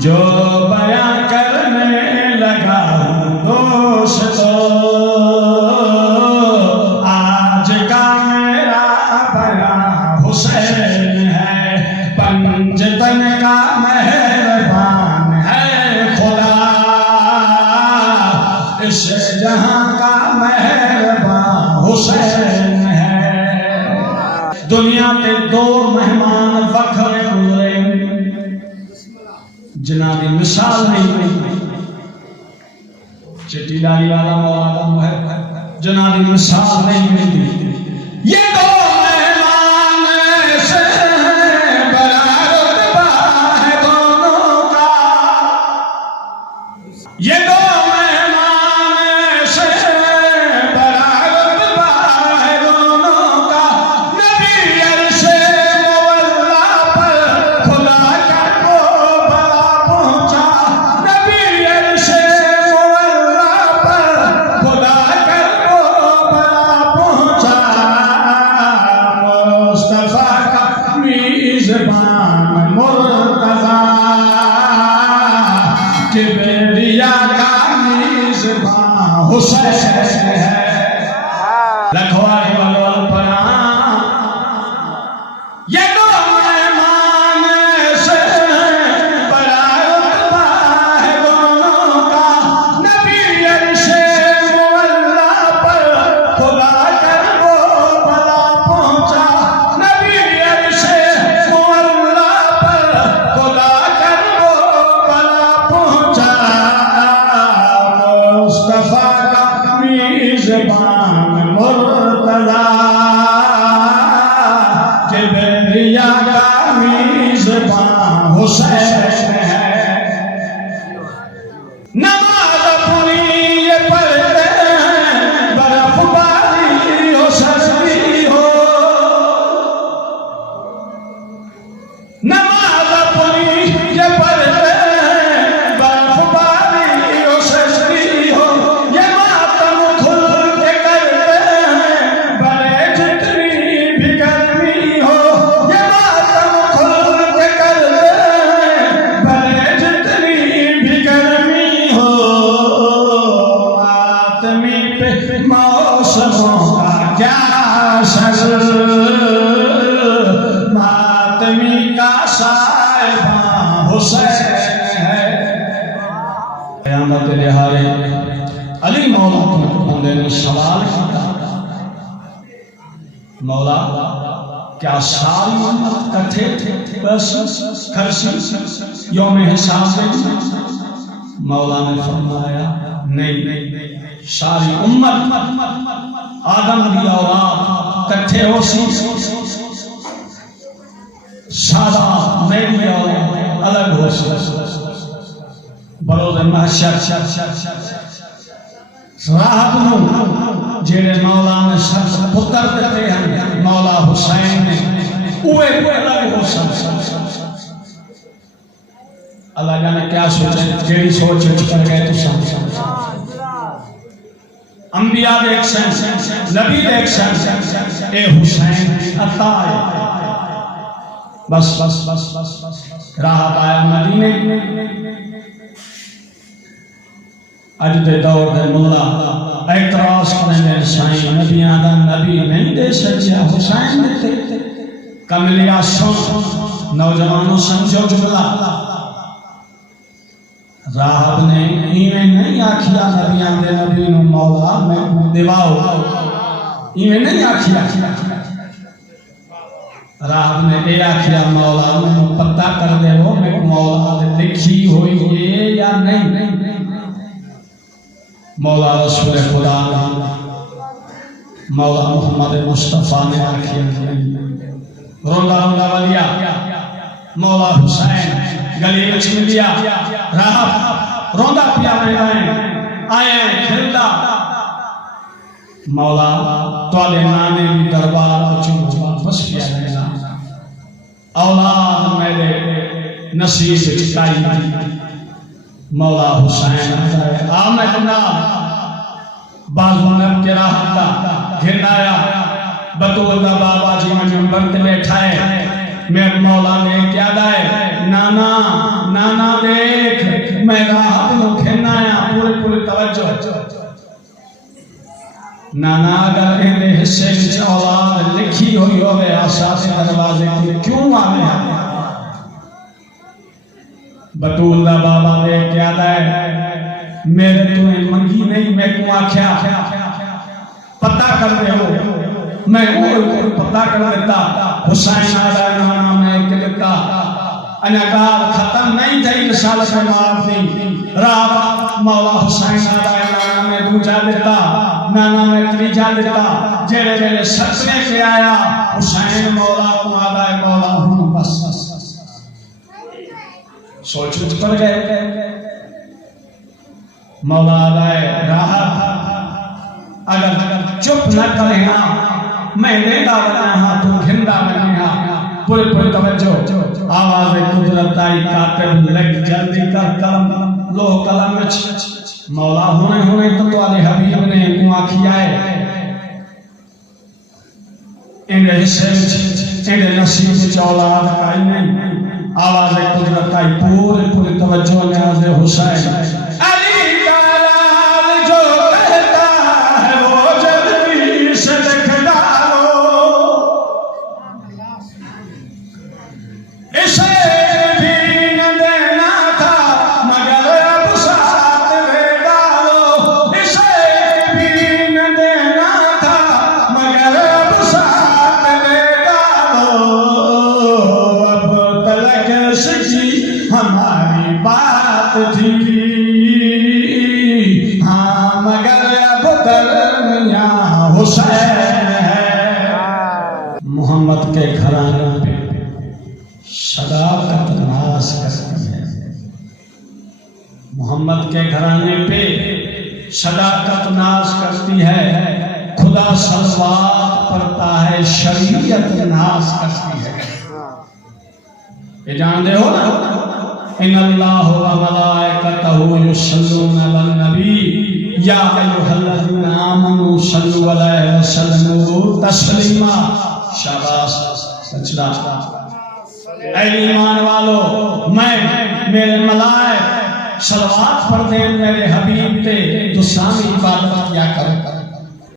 जो बयां करने लगा दोस्तों, आज का मेरा बयां हुसैन है। पंजतन का मेहरबान है खुदा, इस जहां का मेहरबान हुसैन है। दुनिया के दो मेहमान वक्त गुजरे, जनाबी मिसाल नहीं मिलती। चिट्ठी डाली वाला मौला है, जनाबी मिसाल नहीं मिलती। ये दो मेहमान से बड़ा रुतबा है दोनों का, ये दो मेहमान से बड़ा रुतबा है दोनों का। नबी अर्शे मुअल्ला पर खुदा का को भला पहुंचा, नबी अर्शे मुअल्ला पर खुदा का को भला पहुंचा। मुस्तफा का मेजबान मुर्तज़ा, किबरिया का मेजबान हुसैन है। लखवाई वालों पना ये दो मेहमान से बड़ा रुतबा है दोनों का। नबी अर्शे मुअल्ला पर खुदा कर वो भला पहुंचा, नबी अर्शे मुअल्ला पर खुदा कर वो भला पहुंचा। मुस्तफा का मेजबान मुर्तज़ा, किबरिया का मेजबान हुसैन है। नमाज अपनी ये पढ़ते हैं, बर्फबारी हो सर्दी हो। नमाज अपनी ये पढ़ते हैं, बर्फबारी हो सर्दी हो। ये मातम खुल के करते हैं, भले जितनी भी गर्मी हो। ये मातम खुल के करते हैं, भले जितनी भी गर्मी हो। मातमी पे मौसमों का क्या असर, मातमी का साहिबान हुसैन है। क़यामत लिहारे अली मौला को बंदे ने सवाल किया, मौला क्या सारी उम्मत इकट्ठे बस खर्ची यौम हिसाब में? मौला ने फरमाया नहीं, सारी उम्मत आदम की औलाद इकट्ठे हो सी, सादा मेरी औलाद अलग हो सी। बरोज़ महशर राहत नूं जेड़े मौला ने सब पुत्र दिते हैं, मौला हुसैन ने उहे अलग हो सन। अल्लाह जाने क्या सोचे, केड़ी सोच कर गए तुसां। अंबिया दे एक सन, नबी दे एक सन, ए हुसैन अता है। बस बस बस बस बस राहत आया मदीने। अज दे दौर दे मौला एतराज करने साईं नबियां दा नबी नहीं दे सकिया, हुसैन दिते। कमलिया सुन, नौजवानों समझो जुमला। राहब ने इवें नहीं आखिया नबियां दे नबी नु मौला मैं दिवाओ, इवें नहीं आखिया। राहब ने ये आखिया मौला मैं पता कर दे वो मैं मौला दे लिखी हुई है या नहीं। मौला रसूल खुदा मौला मोहम्मद मुस्तफा ने आखिया रोंदा रोंदा वलिया मौला हुसैन गली में मिलिया। राहब रोंदा पिया आए खिलदा, मौला तोले नाने भी दरबार वापस किया लेना। औलाद मेरे नसीब चिकाई मौला हुसैन आमद ना बाज़ुनब के राहता घिरनाया बतौर दा बाबा जी मंबर पे बैठा है। मैं मौला ने क्या दाए नाना नाना ने मैं राहत नु खेना आया पूरे पूरे तवज्जो नाना अगर इहदे हिस्से विच औलाद लिखी हुई होवे आशा दे दरवाजे ते क्यों आवे बतूल दा बाबा दे क्या है मेरे तुम्हें मंगी नहीं मैं को आख्या पता कर दे हो मैं वो पता कर देता हुसैन दा नाम है कि लिखा अनगार खत्म नहीं थई रिसालत में माफ दी रात मौला हुसैन दा नाम में दूजा देता नाना में तीजा देता जेड़े जेड़े सपने से आया हुसैन मौला को आदा मौला हूं बस सोच कर गए मौला आए राहत अगर चुप न करे मैं देता बना तू घिंदा बना पूरे पूरे तवज्जो आवाज कुदरत आई कातिब लग जल्दी कर कलम लोह कलम में मौला होने तो तुम्हारे हबीब ने को आखिया है इन हिस्से इन नसीब में औलाद का नहीं आवाज कुदरत आई पूरे पूरे तवज्जो में आज हुसैन हमारी बात थी हाँ मगर अब दरमिया हुसैन है मोहम्मद के घराने पे सदाकत नाश करती है मोहम्मद के घराने पे सदाकत नाश करती है खुदा सलवात पढ़ता है शरीयत नाश करती है ये जानते हो ना इन्नल्लाह व मलाइकतहु युसल्लूना अलन नबी या अय्युहल्लज़ीना आमनू सल्लु अलैहि व सल्लिमू तस्लीमा शाबाश सचदा ऐ ईमान वालो मैं मेरे मलाइक सलवात पढ़ते मेरे हबीब पे दुसामी इबादत किया करो